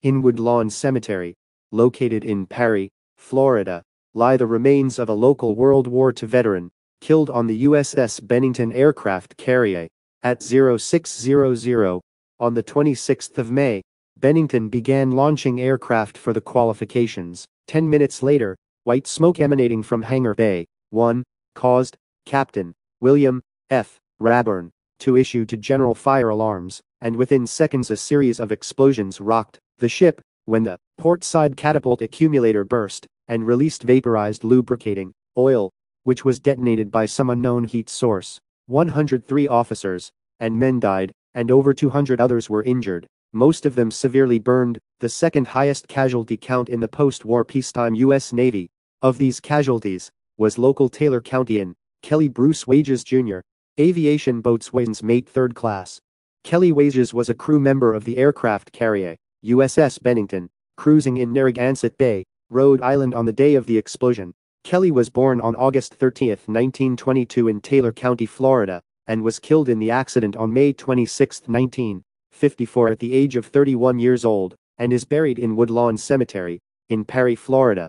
In Woodlawn Cemetery, located in Perry, Florida, lie the remains of a local World War II veteran, killed on the U.S.S. Bennington Aircraft Carrier. At 0600, on the 26th of May, Bennington began launching aircraft for the qualifications. 10 minutes later, white smoke emanating from Hangar Bay 1 caused Captain William F. Raburn to issue to general fire alarms, and within seconds a series of explosions rocked the ship when the port-side catapult accumulator burst and released vaporized lubricating oil, which was detonated by some unknown heat source. 103 officers and men died, and over 200 others were injured, most of them severely burned, the second highest casualty count in the post-war peacetime U.S. Navy. Of these casualties, was local Taylor Countian, Kelly Bruce Wages Jr., aviation boatswain's mate 3rd class. Kelly Wages was a crew member of the aircraft carrier, U.S.S. Bennington, cruising in Narragansett Bay, Rhode Island on the day of the explosion. Kelly was born on August 30, 1922 in Taylor County, Florida, and was killed in the accident on May 26, 1954 at the age of 31 years old, and is buried in Woodlawn Cemetery, in Perry, Florida.